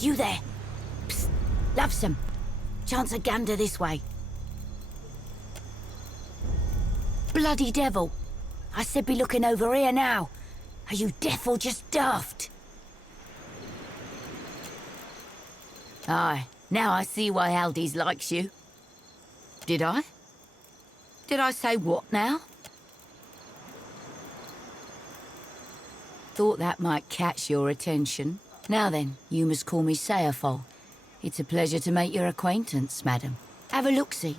You there? Psst, love some. Chance a gander this way. Bloody devil. I said be looking over here now. Are you deaf or just daft? Aye, now I see why Aldis likes you. Did I? Did I say what now? Thought that might catch your attention. Now then, you must call me Sayafol. It's a pleasure to make your acquaintance, madam. Have a look-see.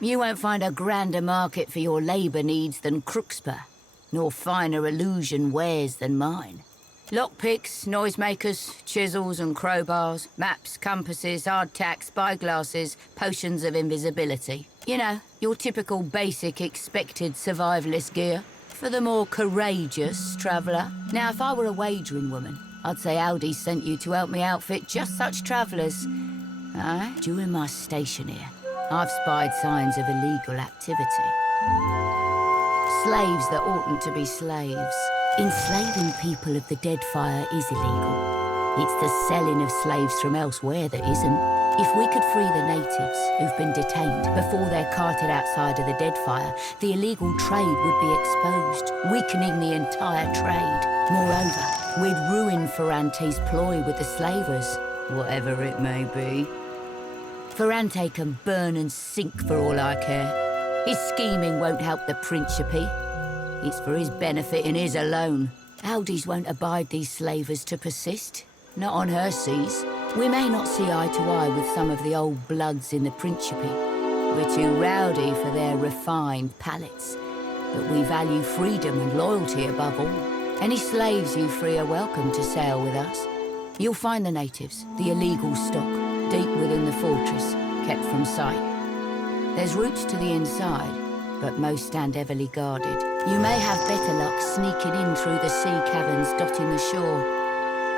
You won't find a grander market for your labour needs than Crookspur, nor finer illusion wares than mine. Lockpicks, noisemakers, chisels and crowbars, maps, compasses, hardtack, spyglasses, potions of invisibility. You know, your typical basic expected survivalist gear. For the more courageous traveller. Now, if I were a wagering woman, I'd say Aldi sent you to help me outfit just such travellers. Aye, during my station here, I've spied signs of illegal activity. Slaves that oughtn't to be slaves. Enslaving people of the Deadfire is illegal. It's the selling of slaves from elsewhere that isn't. If we could free the natives who've been detained before they're carted outside of the Deadfire, the illegal trade would be exposed, weakening the entire trade. Moreover, we'd ruin Ferrante's ploy with the slavers, whatever it may be. Ferrante can burn and sink for all I care. His scheming won't help the Principe. It's for his benefit and his alone. Aldis won't abide these slavers to persist. Not on her seas. We may not see eye to eye with some of the old bloods in the Principe. We're too rowdy for their refined palates. But we value freedom and loyalty above all. Any slaves you free are welcome to sail with us. You'll find the natives, the illegal stock, deep within the fortress, kept from sight. There's routes to the inside, but most stand heavily guarded. You may have better luck sneaking in through the sea caverns dotting the shore.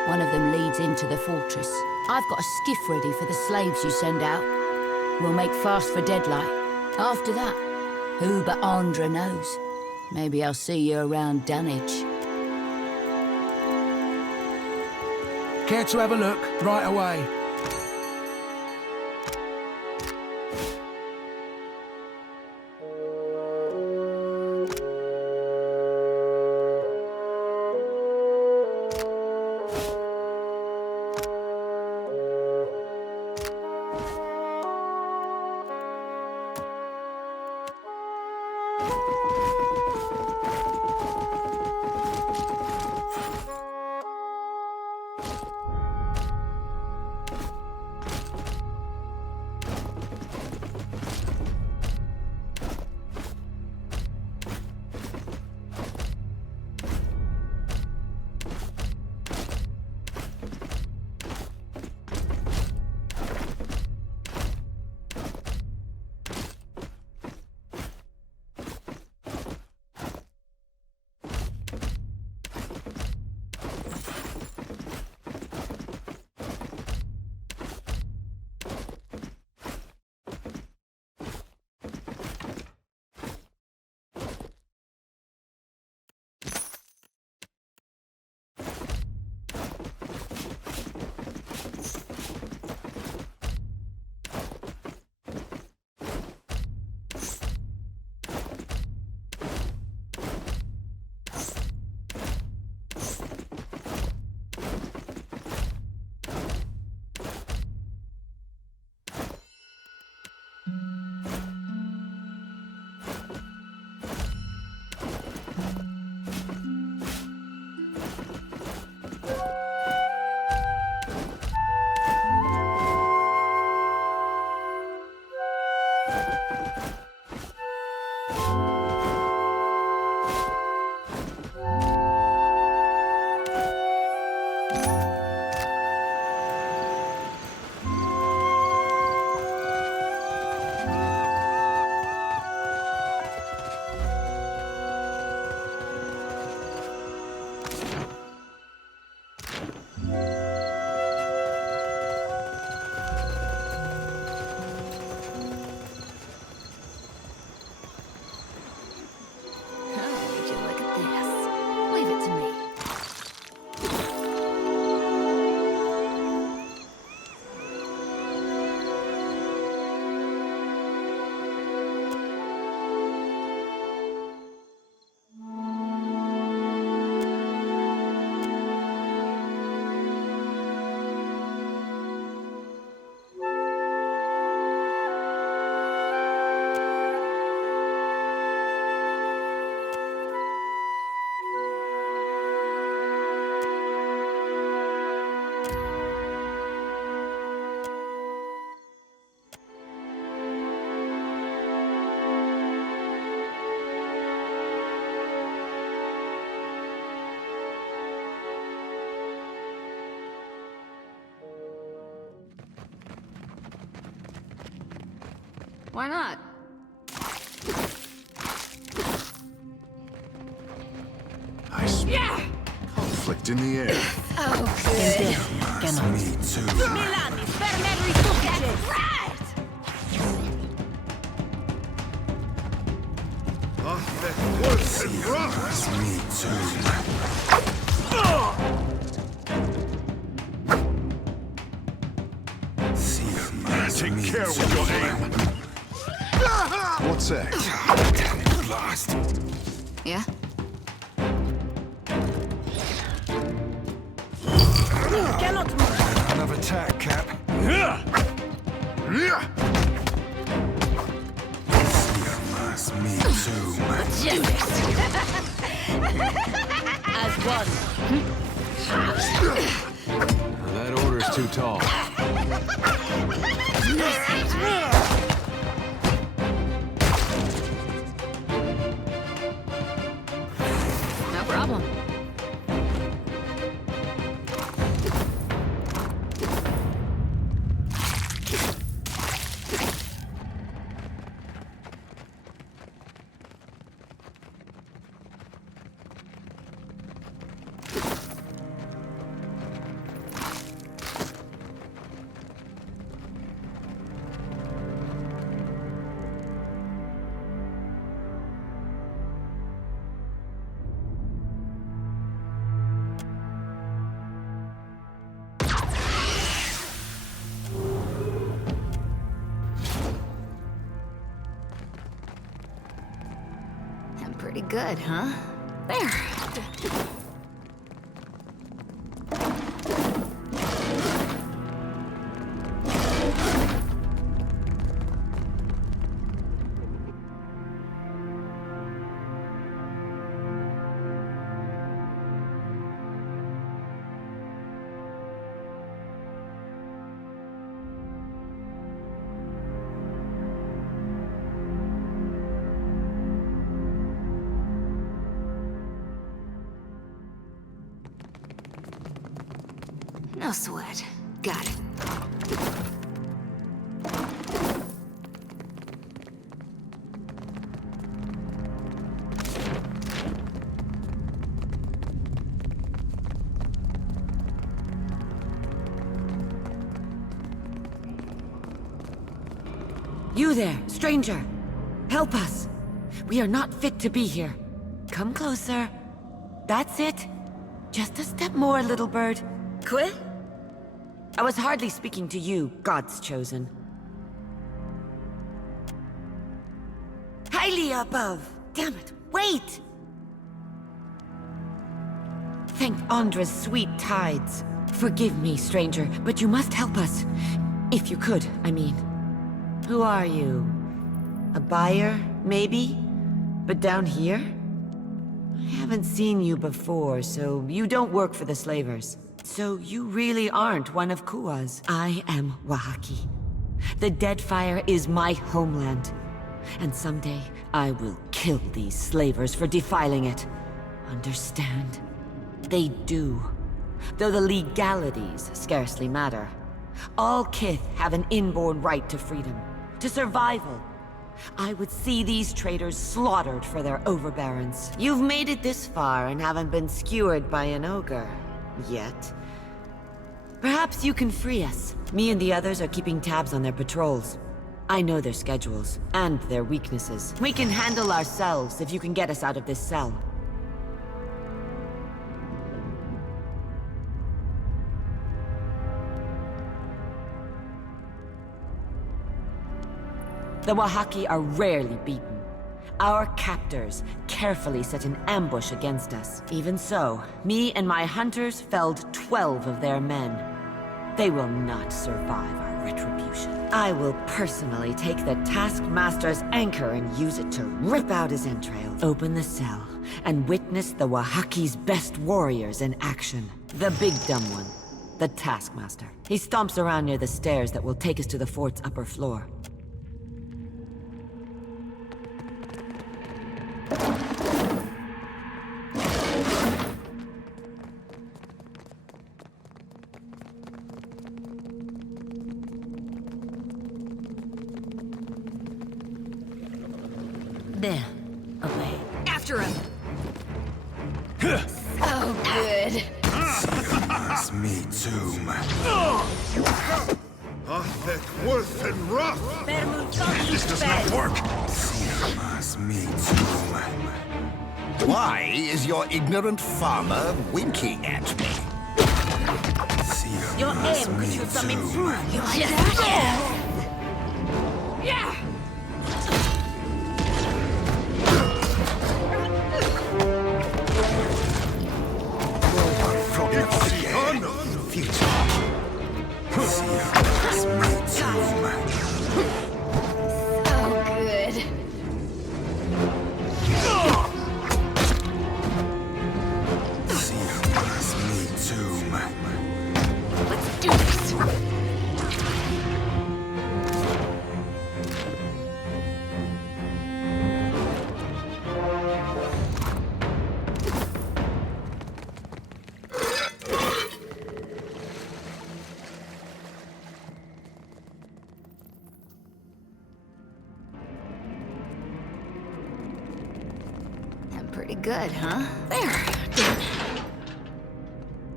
One of them leads into the fortress. I've got a skiff ready for the slaves you send out. We'll make fast for Deadlight. After that, who but Andra knows? Maybe I'll see you around Dunwich. Care to have a look? Right away. Why not? I smell conflict in the air. Me too. Milani, sperme risuscite! Me too. Take care with your aim. What's that? Damn it, lost. Yeah? Cannot move. Another attack, Cap. Me too. As one. That order's too tall. No problem. I'm pretty good, huh? There. No sweat. Got it. You there, stranger. Help us. We are not fit to be here. Come closer. That's it. Just a step more, little bird. Quit? I was hardly speaking to you, God's chosen. Highly above. Damn it, wait! Thank Andra's sweet tides. Forgive me, stranger, but you must help us. If you could, I mean. Who are you? A buyer, maybe? But down here? I haven't seen you before, so you don't work for the slavers. So you really aren't one of Kua's. I am Wahaki. The Deadfire is my homeland. And someday, I will kill these slavers for defiling it. Understand? They do. Though the legalities scarcely matter. All Kith have an inborn right to freedom, to survival. I would see these traitors slaughtered for their overbearance. You've made it this far and haven't been skewered by an ogre. Yet. Perhaps you can free us. Me and the others are keeping tabs on their patrols. I know their schedules, and their weaknesses. We can handle ourselves if you can get us out of this cell. The Wahaki are rarely beaten. Our captors carefully set an ambush against us. Even so, me and my hunters felled 12 of their men. They will not survive our retribution. I will personally take the Taskmaster's anchor and use it to rip out his entrails. Open the cell and witness the Wahaki's best warriors in action. The big dumb one, the Taskmaster. He stomps around near the stairs that will take us to the fort's upper floor. There. Away. After him! So good. That's me too, man. Athek, worth and rough! This does not work. That's me too, man. Why is your ignorant farmer winking at me? Your aim could use some improvement. You like that? Yeah! Pretty good, huh? There.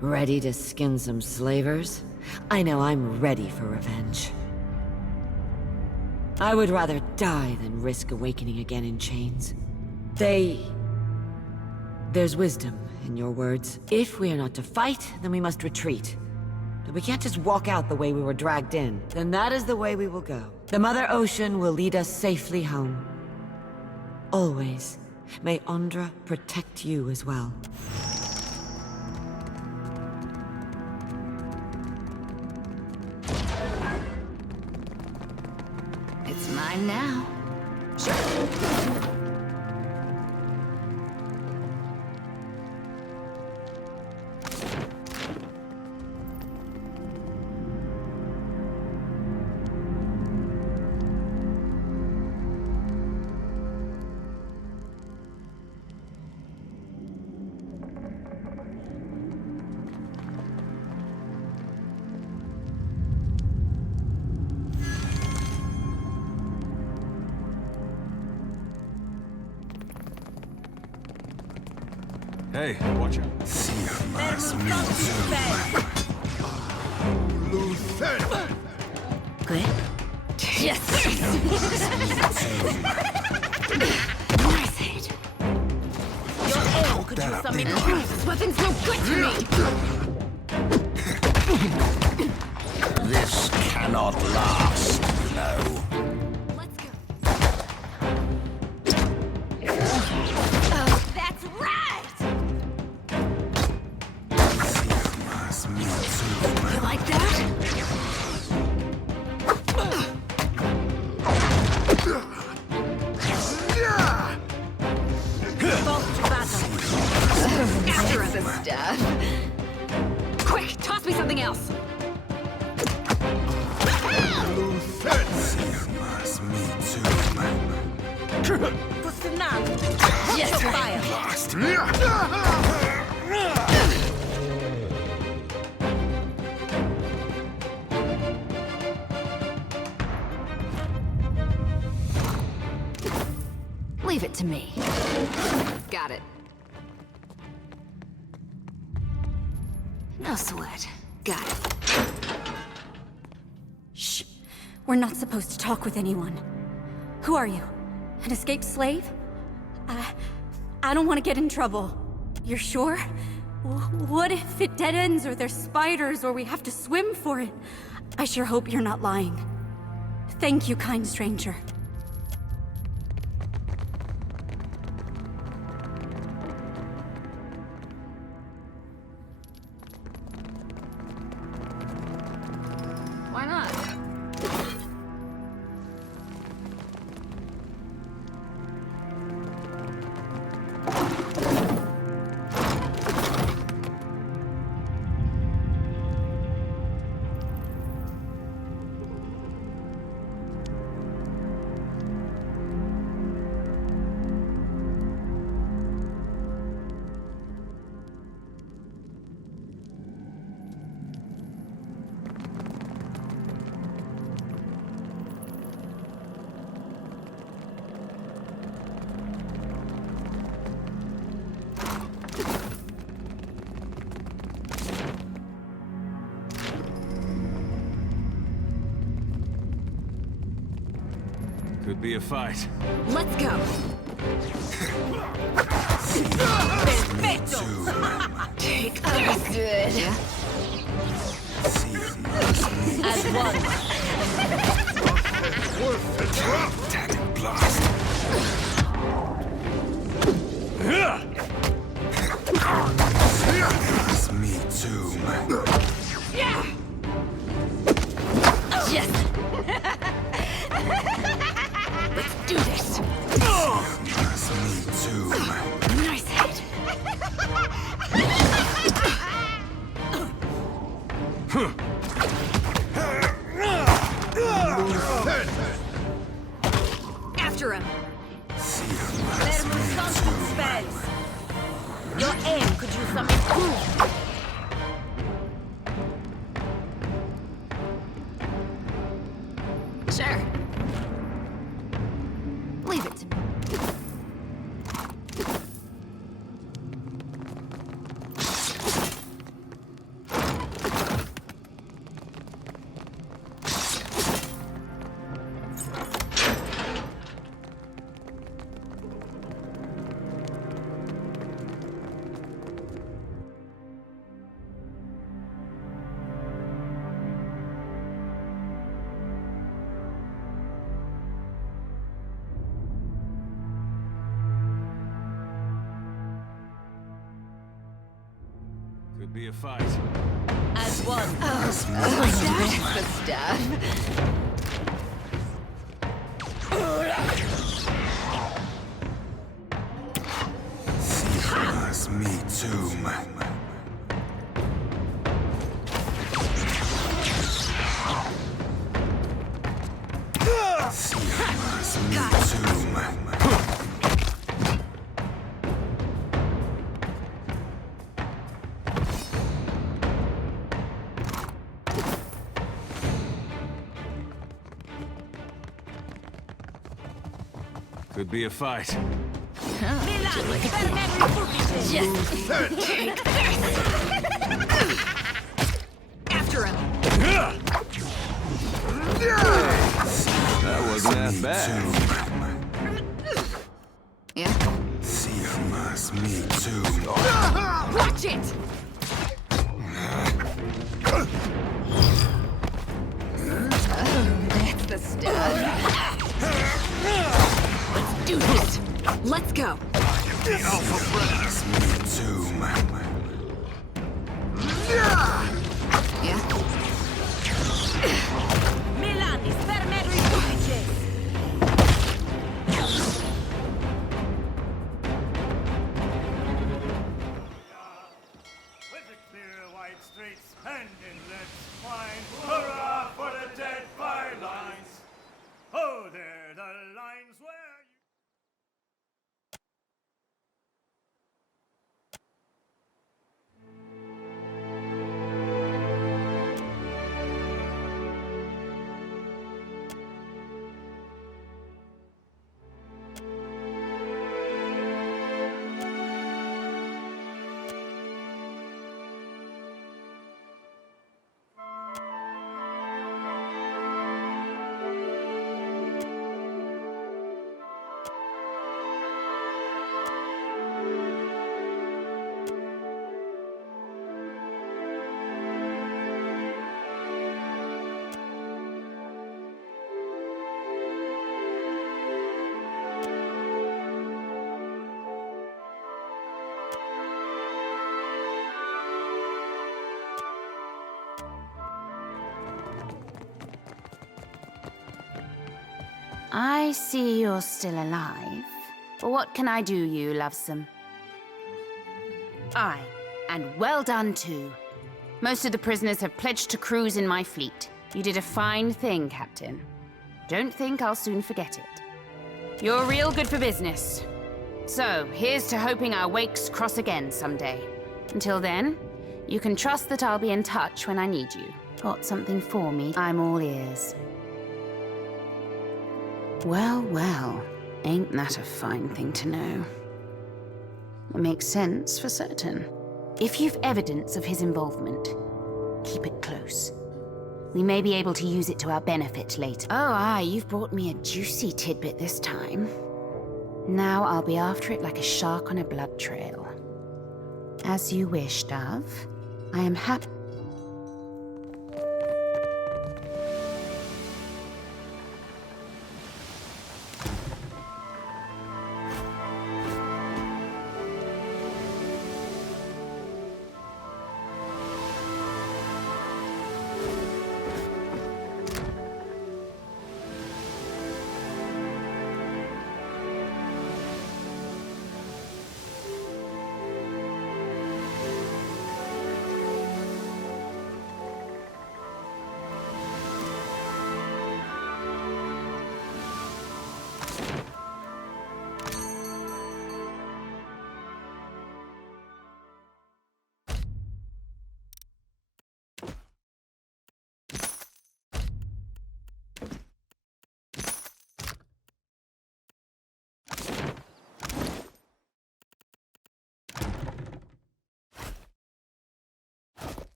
Ready to skin some slavers? I know I'm ready for revenge. I would rather die than risk awakening again in chains. There's wisdom in your words. If we are not to fight, then we must retreat. But we can't just walk out the way we were dragged in. Then that is the way we will go. The Mother Ocean will lead us safely home. Always. May Andra protect you as well. It's mine now. Sure. Hey, watch out. Good? Yes! Nice hit. Your aim could use some improvement. This weapon's no good to me! This cannot last, no. Let's go. Oh, that's right! You like that? After him. Stuff. Quick, toss me something else. What's the now? Yes, fire. Leave it to me. Got it. No sweat. Got it. Shh. We're not supposed to talk with anyone. Who are you? An escaped slave? I don't want to get in trouble. You're sure? What if it dead ends, or there's spiders, or we have to swim for it? I sure hope you're not lying. Thank you, kind stranger. Why not? Could be a fight. Let's go. Perfecto. Take understood. Yeah. As one. Tactic blast. It's me too, man. Yeah. Yes. Let's do this. It's me too, man. Nice hit. After him. Your aim could use some improvement. Sure. Leave it to me. Could be a fight. As one. That's the stuff. It's me too, man. It's me too, man. Could be a fight. After him. That wasn't that bad. Yeah. It's me too. Watch it. That's the stuff. Let's do this. Let's go. The Alpha Predator. It's me too, man. Yeah. Milani, spermeri duplices. With the clear white streets and inlets flying, hurrah for the Deadfire lines! Oh, they're the lines where you... I see you're still alive. But what can I do, you lovesome? Aye, and well done too. Most of the prisoners have pledged to cruise in my fleet. You did a fine thing, Captain. Don't think I'll soon forget it. You're real good for business. So, here's to hoping our wakes cross again someday. Until then, you can trust that I'll be in touch when I need you. Got something for me? I'm all ears. Well, well, ain't that a fine thing to know? It makes sense for certain. If you've evidence of his involvement, keep it close. We may be able to use it to our benefit later. Oh, you've brought me a juicy tidbit this time. Now I'll be after it like a shark on a blood trail. As you wish, Dove. I am happy.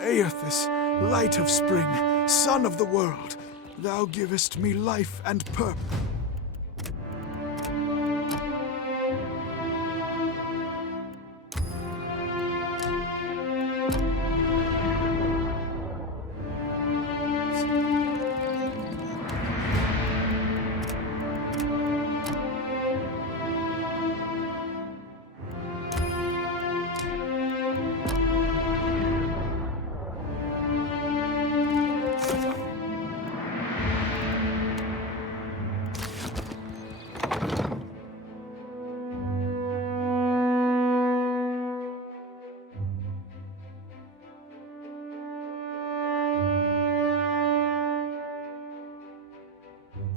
Aethys, light of spring, sun of the world, thou givest me life and purpose.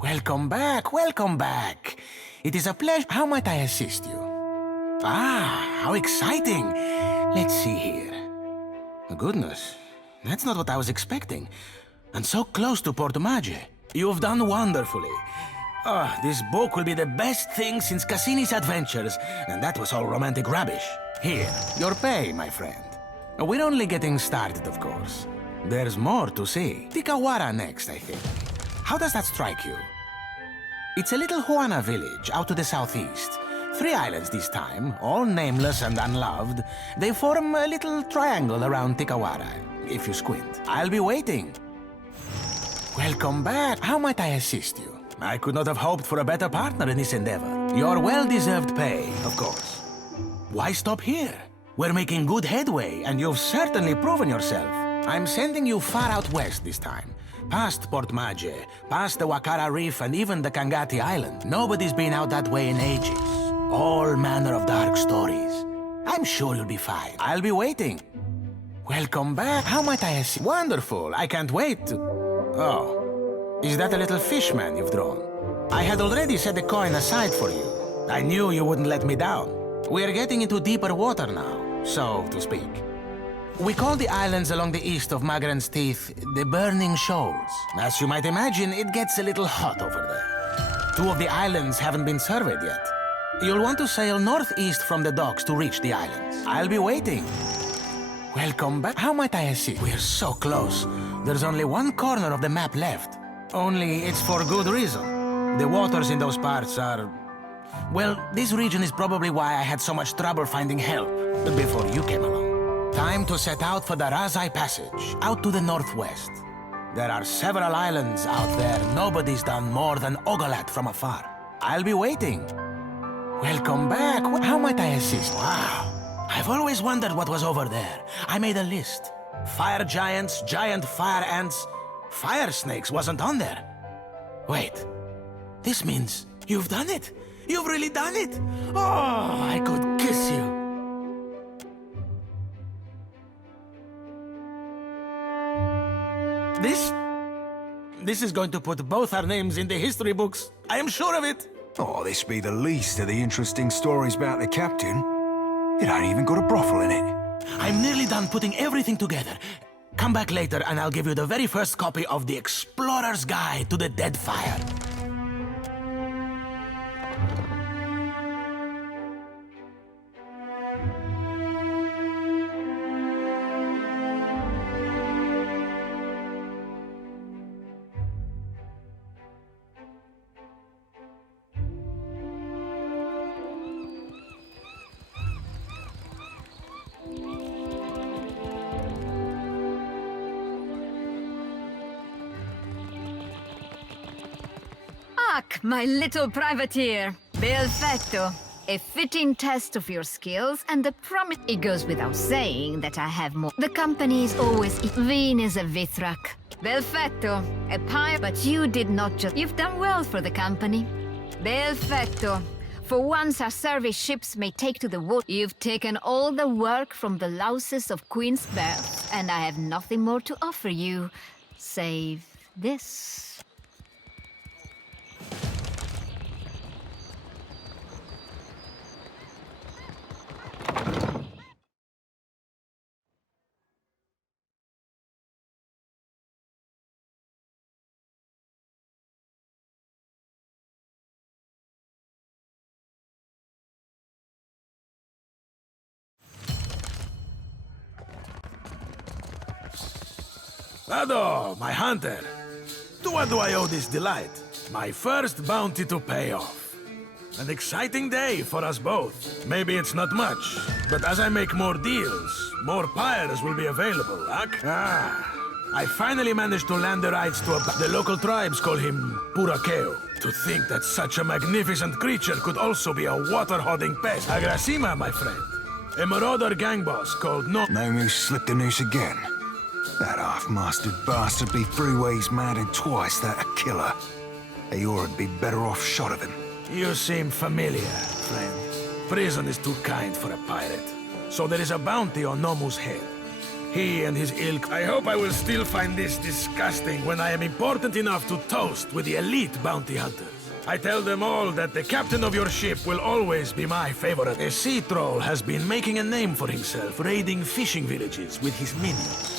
Welcome back, welcome back. It is a pleasure. How might I assist you? Ah, how exciting. Let's see here. Goodness, that's not what I was expecting. And so close to Port Mage. You've done wonderfully. Ah, this book will be the best thing since Cassini's adventures, and that was all romantic rubbish. Here, your pay, my friend. We're only getting started, of course. There's more to see. Tikawara next, I think. How does that strike you? It's a little Huana village out to the southeast. 3 islands this time, all nameless and unloved. They form a little triangle around Tikawara, if you squint. I'll be waiting. Welcome back. How might I assist you? I could not have hoped for a better partner in this endeavor. Your well-deserved pay, of course. Why stop here? We're making good headway, and you've certainly proven yourself. I'm sending you far out west this time. Past Port Mage, past the Wakara Reef, and even the Kangati Island. Nobody's been out that way in ages. All manner of dark stories. I'm sure you'll be fine. I'll be waiting. Welcome back. How might I assist? Wonderful. I can't wait to... Oh. Is that a little fishman you've drawn? I had already set the coin aside for you. I knew you wouldn't let me down. We're getting into deeper water now, so to speak. We call the islands along the east of Magran's Teeth the Burning Shoals. As you might imagine, it gets a little hot over there. 2 of the islands haven't been surveyed yet. You'll want to sail northeast from the docks to reach the islands. I'll be waiting. Welcome back. How might I assist? We're so close. There's only one corner of the map left. Only it's for good reason. The waters in those parts are... Well, this region is probably why I had so much trouble finding help before you came along. Time to set out for the Razai Passage, out to the northwest. There are several islands out there nobody's done more than Ogolat from afar. I'll be waiting. Welcome back. How might I assist? Wow. I've always wondered what was over there. I made a list. Fire giants, giant fire ants. Fire snakes wasn't on there. Wait. This means you've done it. You've really done it. Oh, I could kiss you. This is going to put both our names in the history books. I am sure of it. Oh, this be the least of the interesting stories about the captain. It ain't even got a brothel in it. I'm nearly done putting everything together. Come back later and I'll give you the very first copy of the Explorer's Guide to the Deadfire. My little privateer, Perfetto. A fitting test of your skills and the promise. It goes without saying that I have more. The company is always Vin is a Vithrak. Perfetto. A pirate, but you did not just. You've done well for the company. Perfetto. For once our service ships may take to the water. You've taken all the work from the louses of Crookspur, and I have nothing more to offer you, save this. Ado, my hunter. To what do I owe this delight? My first bounty to pay off. An exciting day for us both. Maybe it's not much, but as I make more deals, more pyres will be available, I finally managed to land the rights to the local tribes call him Purakeo. To think that such a magnificent creature could also be a water-hoarding pest. Agrasima, my friend. A marauder gang boss called No Nomu slipped the noose again. That half-mastered bastard be three ways mad and twice that a killer. He ought to be better off shot of him. You seem familiar, friend. Prison is too kind for a pirate. So there is a bounty on Nomu's head. He and his ilk. I hope I will still find this disgusting when I am important enough to toast with the elite bounty hunters. I tell them all that the captain of your ship will always be my favorite. A sea troll has been making a name for himself, raiding fishing villages with his minions.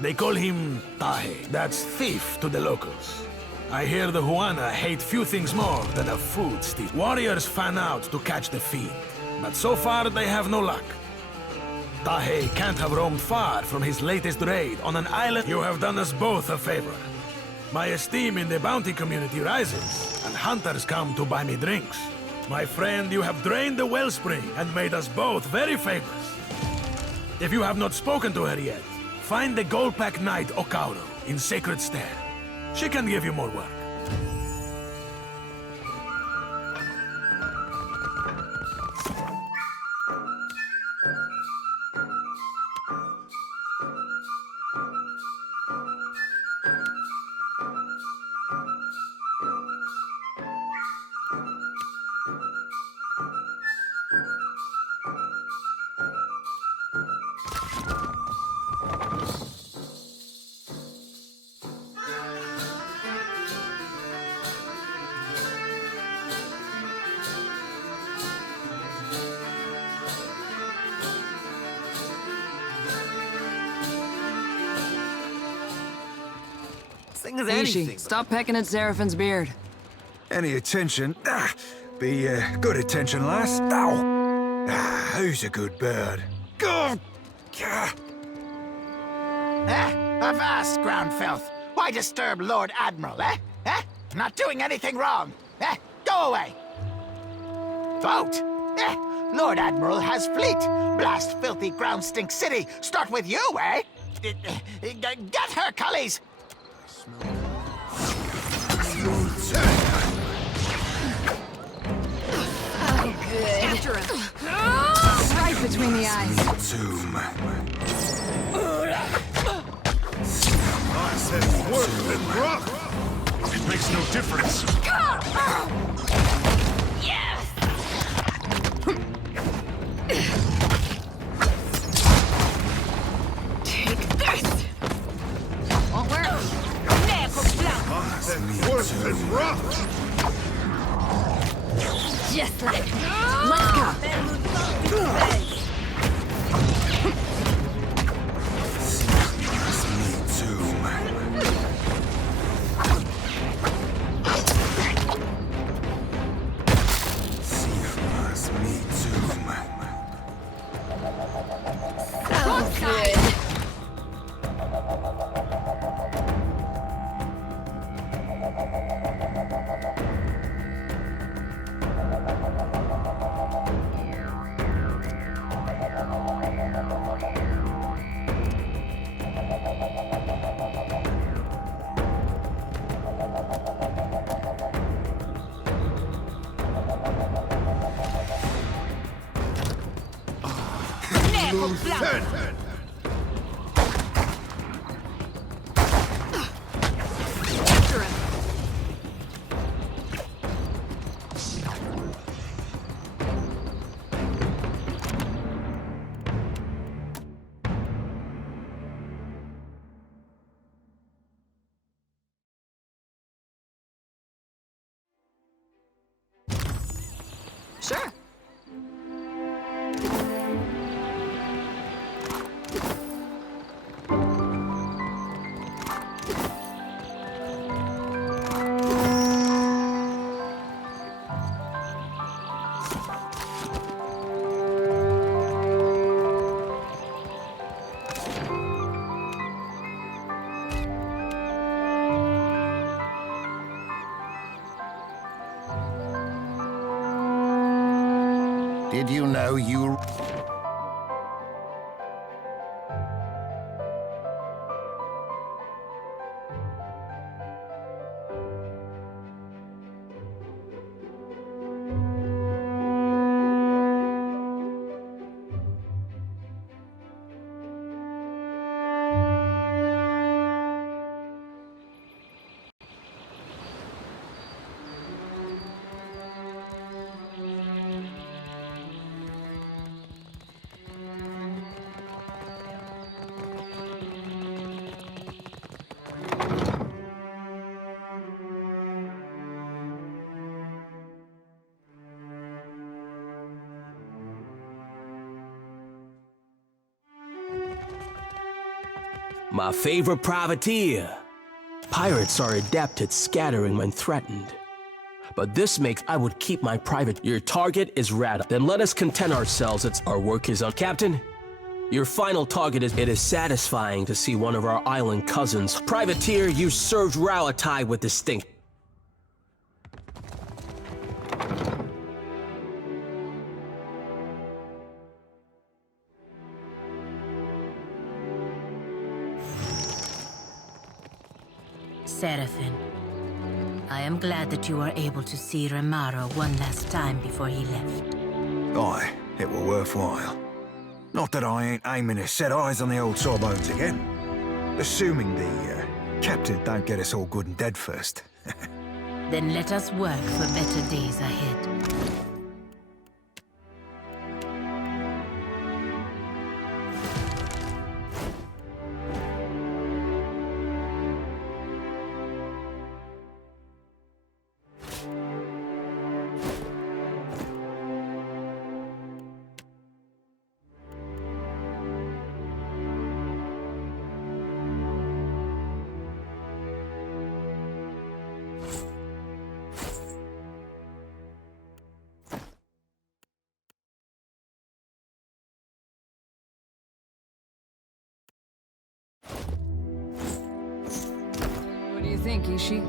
They call him Tahe. That's thief to the locals. I hear the Huana hate few things more than a food steal. Warriors fan out to catch the fiend, but so far they have no luck. Tahe can't have roamed far from his latest raid on an island. You have done us both a favor. My esteem in the bounty community rises, and hunters come to buy me drinks. My friend, you have drained the wellspring and made us both very famous. If you have not spoken to her yet, find the Goldpack Knight Okauro in Sacred Stair. She can give you more work. Ishi, stop pecking at Seraphin's beard. Any attention? Be good attention, lass. Ow! Who's a good bird? God! Avast, ground filth! Why disturb Lord Admiral, eh? Eh? Not doing anything wrong! Eh? Go away! Vote! Eh? Lord Admiral has fleet! Blast filthy ground stink city! Start with you, eh? Get her, cullies! Oh, good. After him. Right between the eyes. Tomb. I said worse than rough! It makes no difference. Yes! Take this! Won't work. I said worse than rough! Just like me. Let's go. So good. Ten! After him. Sure. Did you know you... My favorite privateer. Pirates are adept at scattering when threatened. But this makes I would keep my private. Your target is Rata. Then let us content ourselves. Our work is on. Captain, your final target is. It is satisfying to see one of our island cousins. Privateer, you served Ralatai with distinct. Seraphin, I am glad that you were able to see Remaro one last time before he left. Aye, it were worthwhile. Not that I ain't aiming to set eyes on the old sawbones again. Assuming the captain don't get us all good and dead first. Then let us work for better days ahead. think, Ishi?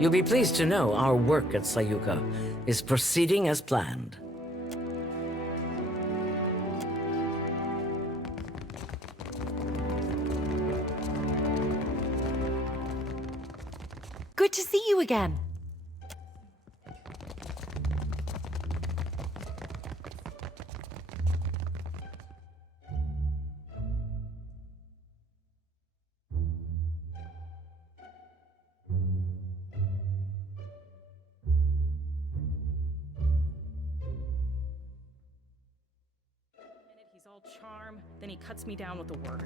You'll be pleased to know our work at Sayuka is proceeding as planned. Good to see you again. He's all charm, then he cuts me down with a word.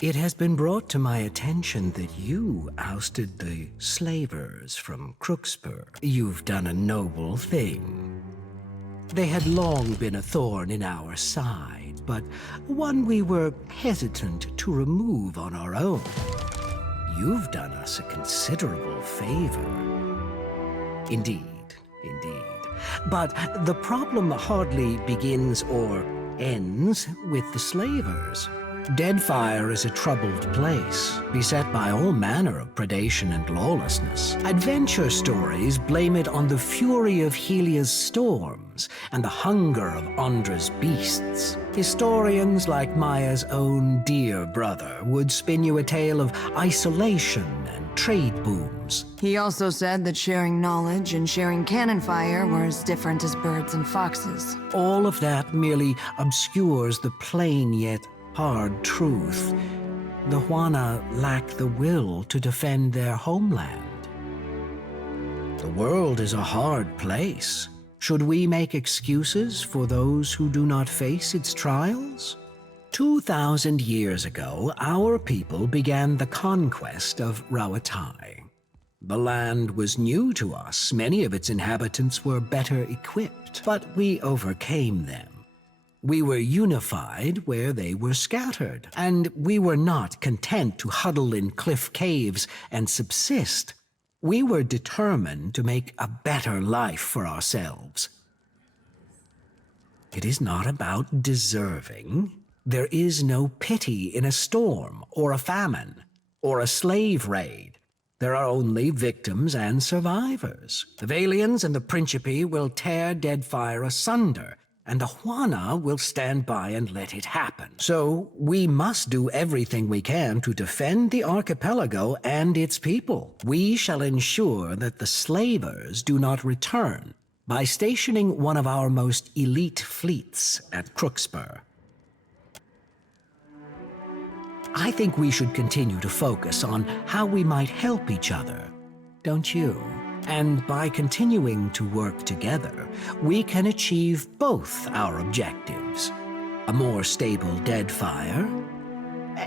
It has been brought to my attention that you ousted the slavers from Crookspur. You've done a noble thing. They had long been a thorn in our side, but one we were hesitant to remove on our own. You've done us a considerable favor. Indeed, indeed. But the problem hardly begins or ends with the slavers. Deadfire is a troubled place, beset by all manner of predation and lawlessness. Adventure stories blame it on the fury of Helia's storms and the hunger of Andra's beasts. Historians like Maya's own dear brother would spin you a tale of isolation and trade booms. He also said that sharing knowledge and sharing cannon fire were as different as birds and foxes. All of that merely obscures the plain yet hard truth. The Huana lack the will to defend their homeland. The world is a hard place. Should we make excuses for those who do not face its trials? 2,000 years ago, our people began the conquest of Rawatai. The land was new to us. Many of its inhabitants were better equipped, but we overcame them. We were unified where they were scattered, and we were not content to huddle in cliff caves and subsist. We were determined to make a better life for ourselves. It is not about deserving. There is no pity in a storm, or a famine, or a slave raid. There are only victims and survivors. The Valians and the Principe will tear Deadfire asunder, and the Huana will stand by and let it happen. So we must do everything we can to defend the archipelago and its people. We shall ensure that the slavers do not return by stationing one of our most elite fleets at Crookspur. I think we should continue to focus on how we might help each other, don't you? And by continuing to work together, we can achieve both our objectives. A more stable Deadfire,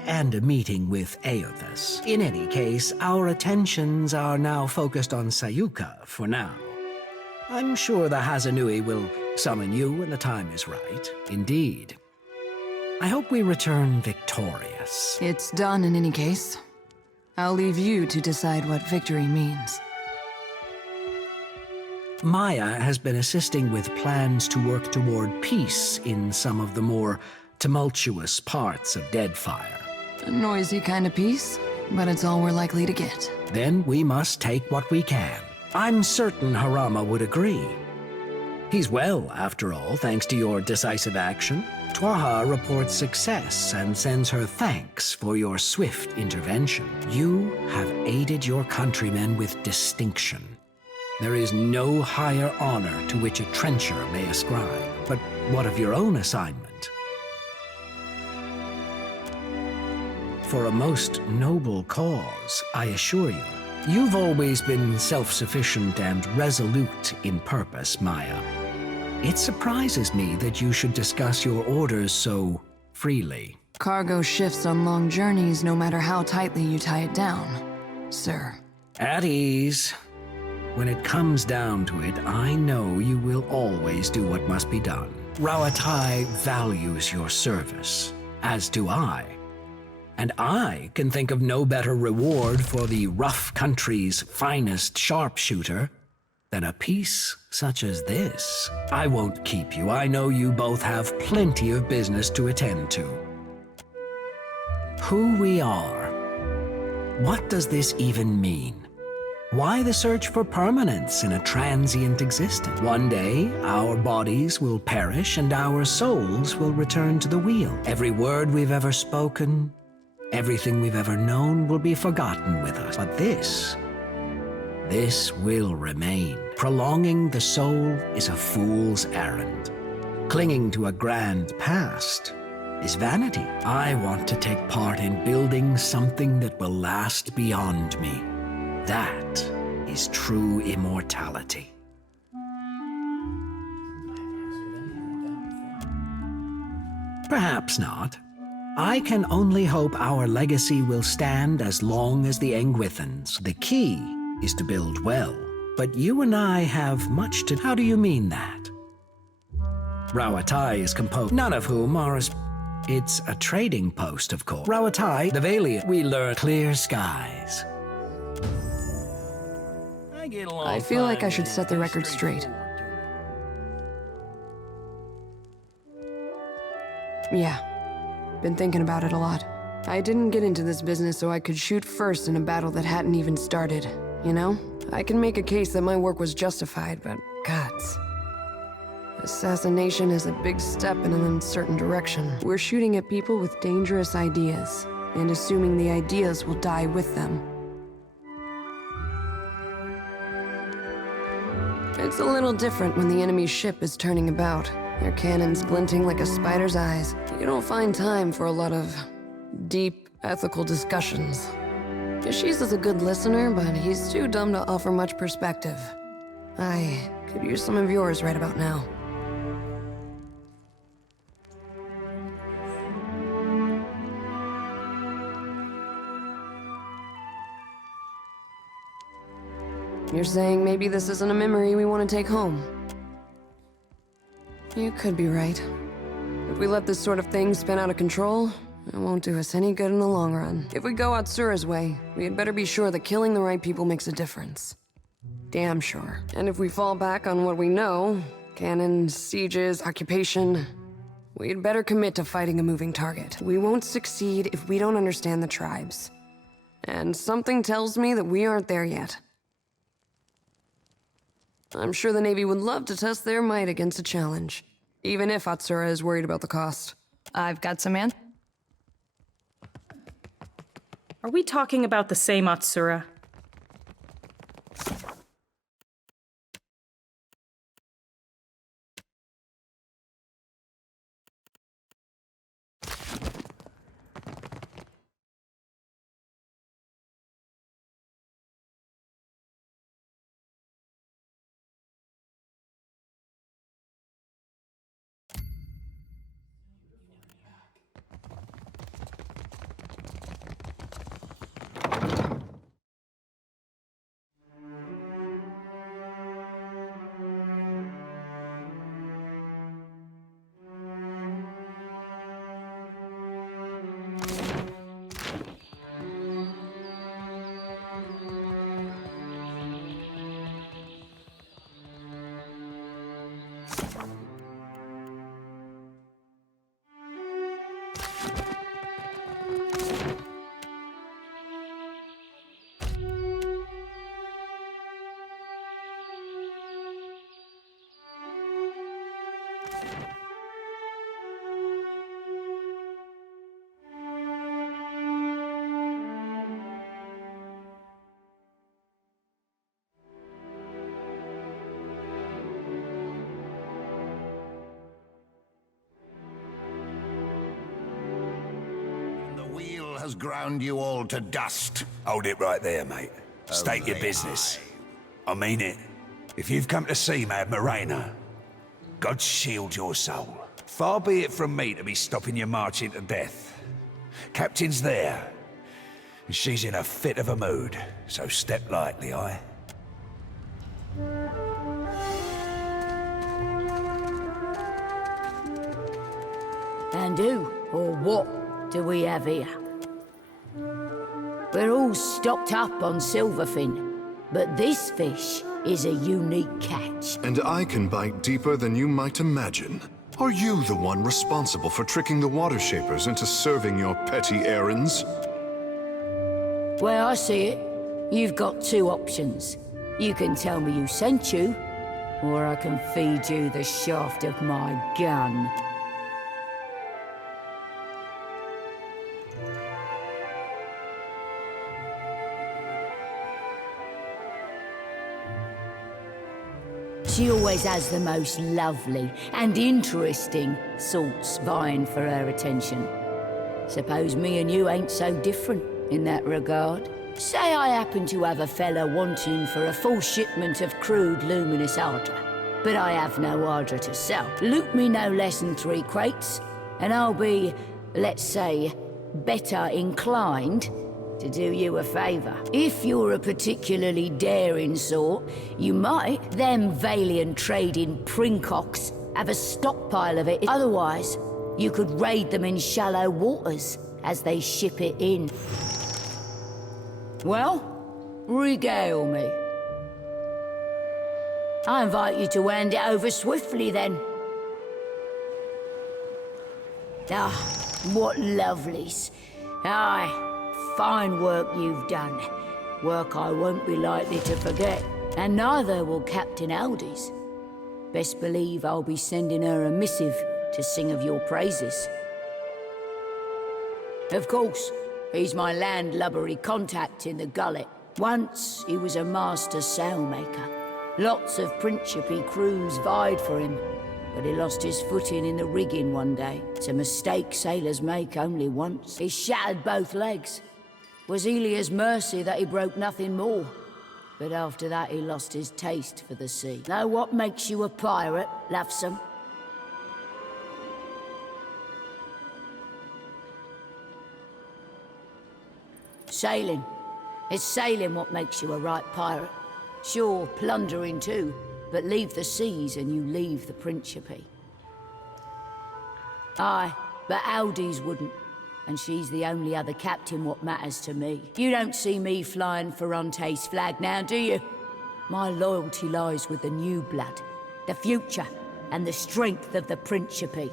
and a meeting with Aothas. In any case, our attentions are now focused on Sayuka for now. I'm sure the Hazanui will summon you when the time is right. Indeed. I hope we return victorious. It's done in any case. I'll leave you to decide what victory means. Maya has been assisting with plans to work toward peace in some of the more tumultuous parts of Deadfire. A noisy kind of peace, but it's all we're likely to get. Then we must take what we can. I'm certain Harama would agree. He's well, after all, thanks to your decisive action. Twaha reports success and sends her thanks for your swift intervention. You have aided your countrymen with distinction. There is no higher honor to which a trencher may ascribe. But what of your own assignment? For a most noble cause, I assure you. You've always been self-sufficient and resolute in purpose, Maya. It surprises me that you should discuss your orders so freely. Cargo shifts on long journeys no matter how tightly you tie it down, sir. At ease. When it comes down to it, I know you will always do what must be done. Rauatai values your service, as do I. And I can think of no better reward for the rough country's finest sharpshooter than a peace such as this. I won't keep you. I know you both have plenty of business to attend to. Who we are. What does this even mean? Why the search for permanence in a transient existence? One day, our bodies will perish and our souls will return to the wheel. Every word we've ever spoken, everything we've ever known will be forgotten with us. But this will remain. Prolonging the soul is a fool's errand. Clinging to a grand past is vanity. I want to take part in building something that will last beyond me. That is true immortality. Perhaps not. I can only hope our legacy will stand as long as the Engwithans. The key is to build well. But you and I have much to... How do you mean that? Rauatai is composed, none of whom are as... It's a trading post, of course. Rauatai, the Valiant, we learn clear skies. I feel like I should set the record straight. Yeah, been thinking about it a lot. I didn't get into this business so I could shoot first in a battle that hadn't even started, you know? I can make a case that my work was justified, but gods. Assassination is a big step in an uncertain direction. We're shooting at people with dangerous ideas, and assuming the ideas will die with them. It's a little different when the enemy's ship is turning about, their cannons glinting like a spider's eyes. You don't find time for a lot of deep, ethical discussions. Yashiz is a good listener, but he's too dumb to offer much perspective. I could use some of yours right about now. You're saying maybe this isn't a memory we want to take home? You could be right. If we let this sort of thing spin out of control, it won't do us any good in the long run. If we go Atsura's way, we had better be sure that killing the right people makes a difference. Damn sure. And if we fall back on what we know, cannons, sieges, occupation, we'd better commit to fighting a moving target. We won't succeed if we don't understand the tribes. And something tells me that we aren't there yet. I'm sure the Navy would love to test their might against a challenge, even if Atsura is worried about the cost. I've got some man. Are we talking about the same Atsura? Has ground you all to dust. Hold it right there, mate. State your business. I mean it. If you've come to see Mad Morena, God shield your soul. Far be it from me to be stopping your march into death. Captain's there, and she's in a fit of a mood, so step lightly, aye? And who, or what, do we have here? We're all stocked up on silverfin, but this fish is a unique catch. And I can bite deeper than you might imagine. Are you the one responsible for tricking the water shapers into serving your petty errands? Well, I see it. You've got two options. You can tell me who sent you, or I can feed you the shaft of my gun. She always has the most lovely and interesting sorts vying for her attention. Suppose me and you ain't so different in that regard. Say I happen to have a fella wanting for a full shipment of crude luminous ardra, but I have no ardra to sell. Loot me no less than 3 crates, and I'll be, let's say, better inclined to do you a favor. If you're a particularly daring sort, you might, them Valiant trading princocks, have a stockpile of it. Otherwise, you could raid them in shallow waters as they ship it in. Well, regale me. I invite you to hand it over swiftly, then. Ah, what lovelies. Aye. Fine work you've done. Work I won't be likely to forget. And neither will Captain Aldi's. Best believe I'll be sending her a missive to sing of your praises. Of course, he's my landlubbery contact in the gullet. Once he was a master sailmaker. Lots of Principe crews vied for him, but he lost his footing in the rigging one day. It's a mistake sailors make only once. He shattered both legs. Was Elia's mercy that he broke nothing more. But after that he lost his taste for the sea. Know what makes you a pirate, lovesome? Sailing. It's sailing what makes you a right pirate. Sure, plundering too, but leave the seas and you leave the Principe. Aye, but Aldi's wouldn't. And she's the only other captain what matters to me. You don't see me flying Ferrante's flag now, do you? My loyalty lies with the new blood, the future, and the strength of the Principe.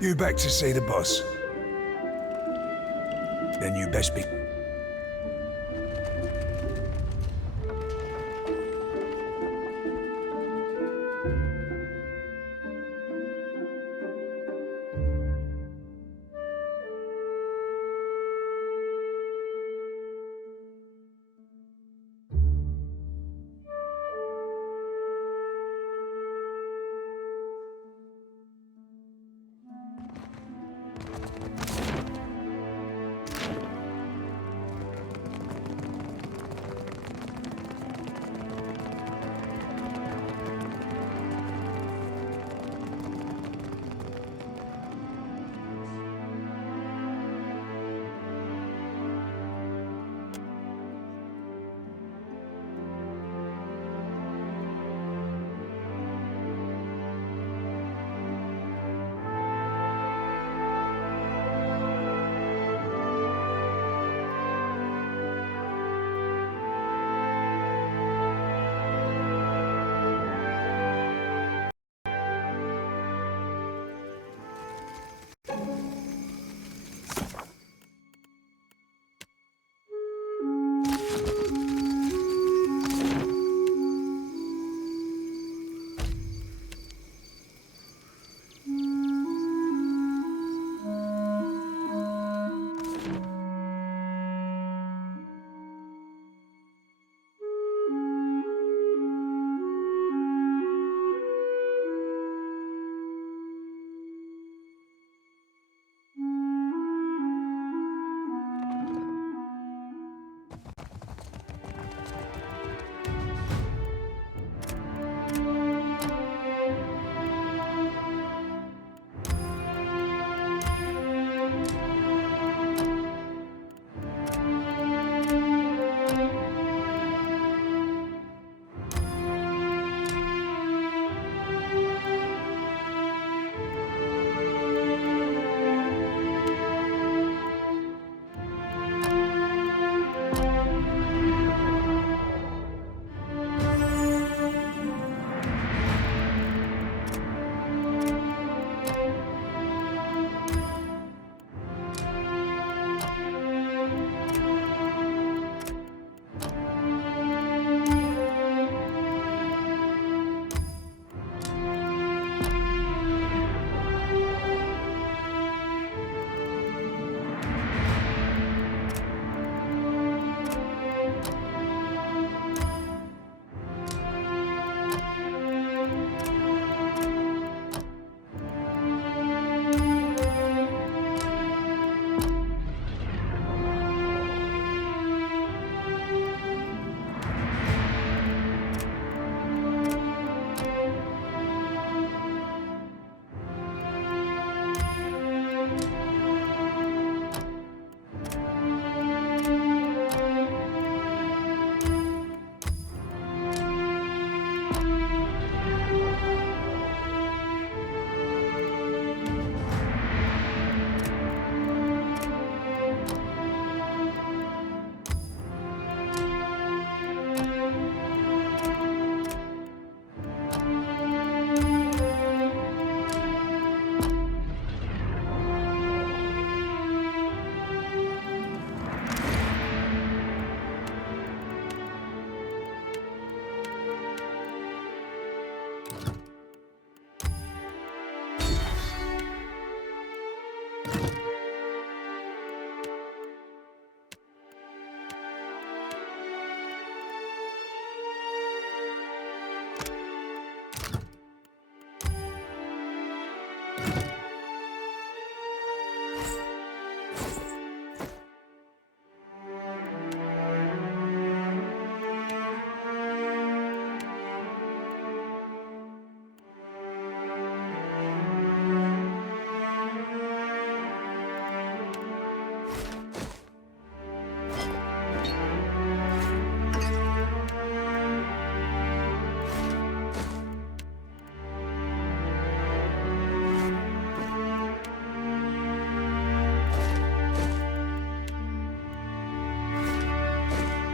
You back to see the boss? Then you best be...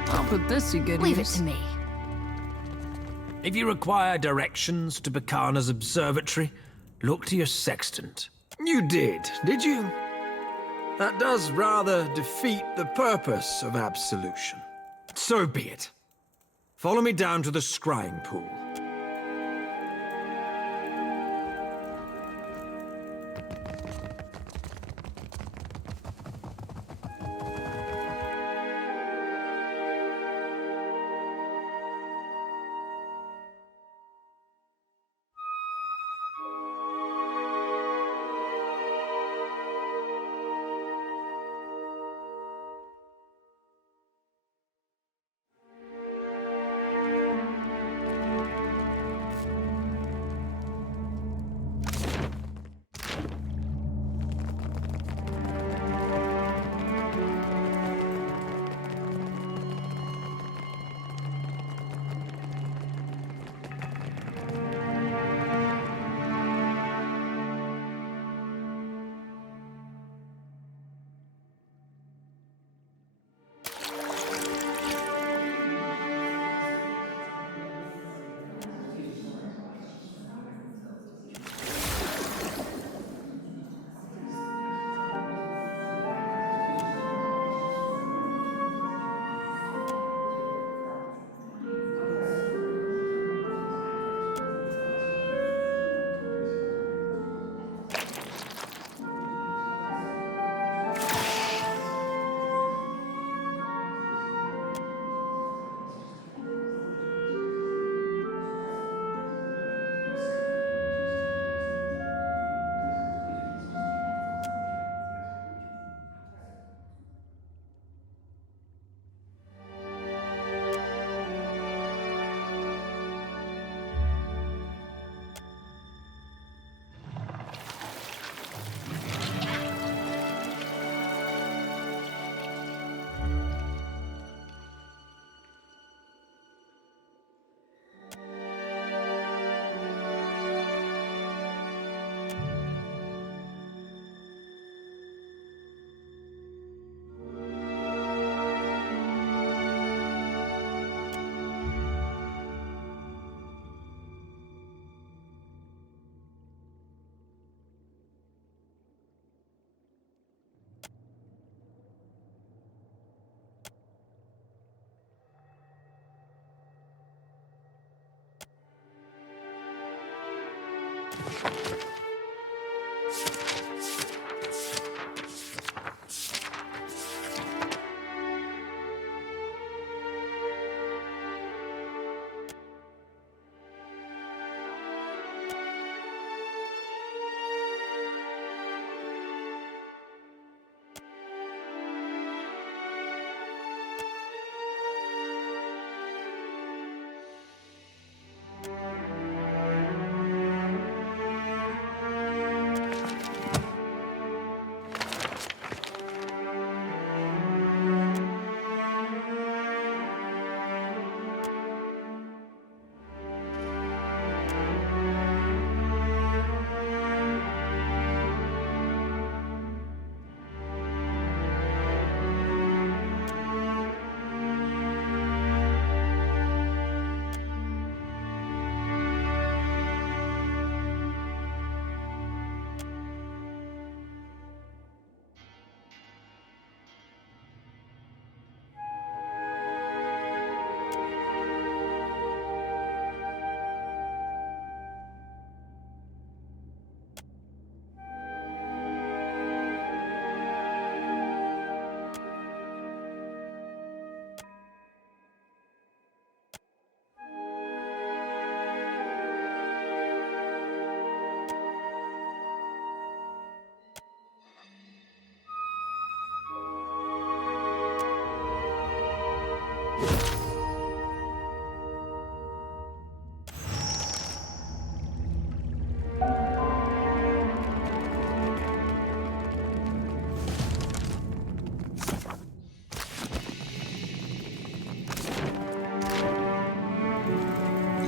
I'll put this to good Leave it use. to me. If you require directions to Bacana's observatory, look to your sextant. You did you? That does rather defeat the purpose of absolution. So be it. Follow me down to the scrying pool.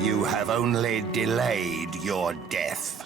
You have only delayed your death.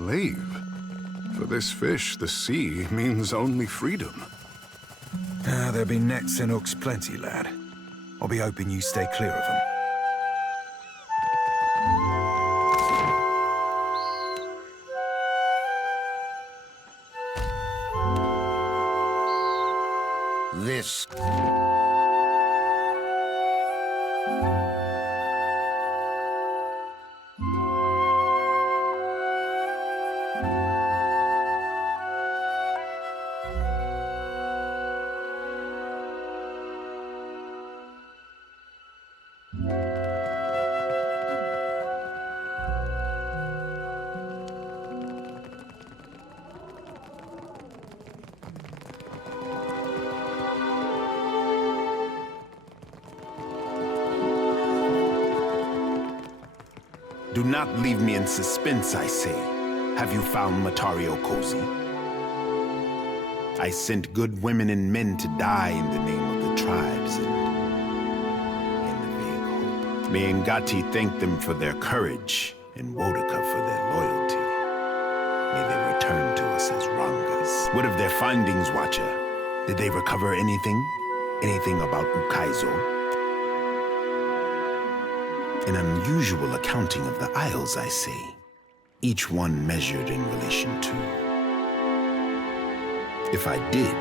slave? For this fish, the sea means only freedom. There'll be nets and hooks plenty, lad. I'll be hoping you stay clear of them. This... Do not leave me in suspense, I say. Have you found Matario Cozy? I sent good women and men to die in the name of the tribes and in the vague hope. May Ngati thank them for their courage and Wodaka for their loyalty. May they return to us as Rangas. What of their findings, Watcher? Did they recover anything? Anything about Ukaizo? An unusual accounting of the Isles, I say. Each one measured in relation to. If I did,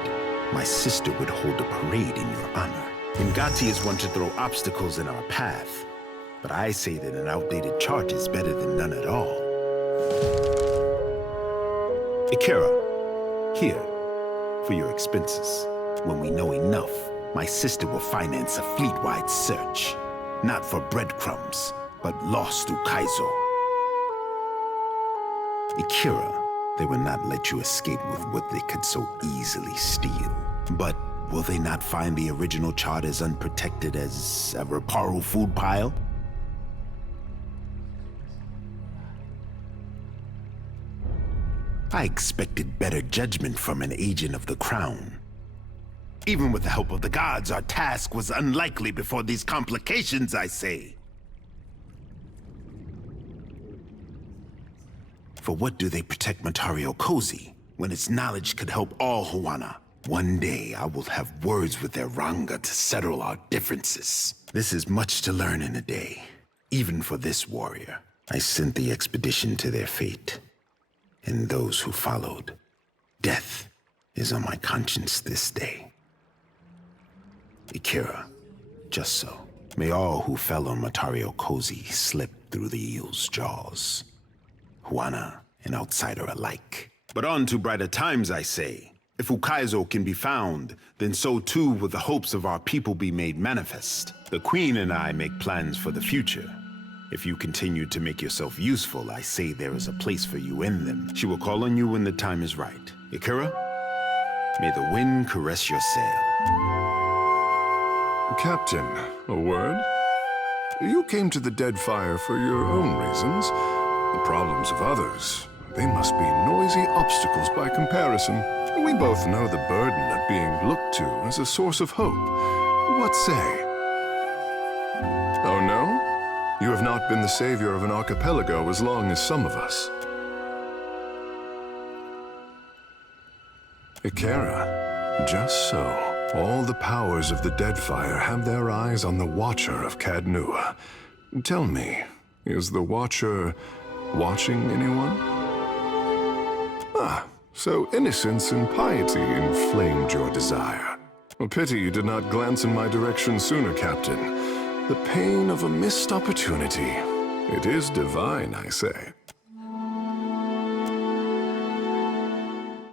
my sister would hold a parade in your honor. Ngati is one to throw obstacles in our path, but I say that an outdated chart is better than none at all. Ikera, here, for your expenses. When we know enough, my sister will finance a fleet-wide search. Not for breadcrumbs, but lost Ukaizo. Ikira, they will not let you escape with what they could so easily steal. But will they not find the original chart as unprotected as a Reparo food pile? I expected better judgment from an agent of the Crown. Even with the help of the gods, our task was unlikely before these complications, I say. For what do they protect Matario Cozy, when its knowledge could help all Huana? One day, I will have words with their Ranga to settle our differences. This is much to learn in a day, even for this warrior. I sent the expedition to their fate, and those who followed. Death is on my conscience this day. Ikira, just so. May all who fell on Matario Cozy slip through the eel's jaws. Huana and outsider alike. But on to brighter times, I say. If Ukaizo can be found, then so too will the hopes of our people be made manifest. The Queen and I make plans for the future. If you continue to make yourself useful, I say there is a place for you in them. She will call on you when the time is right. Ikira, may the wind caress your sail. Captain, a word? You came to the Deadfire for your own reasons. The problems of others, they must be noisy obstacles by comparison. We both know the burden of being looked to as a source of hope. What say? Oh no? You have not been the savior of an archipelago as long as some of us. Ikera, just so. All the powers of the Deadfire have their eyes on the Watcher of Cadnua. Tell me, is the Watcher watching anyone? Ah, so innocence and piety inflamed your desire. A pity you did not glance in my direction sooner, Captain. The pain of a missed opportunity. It is divine, I say.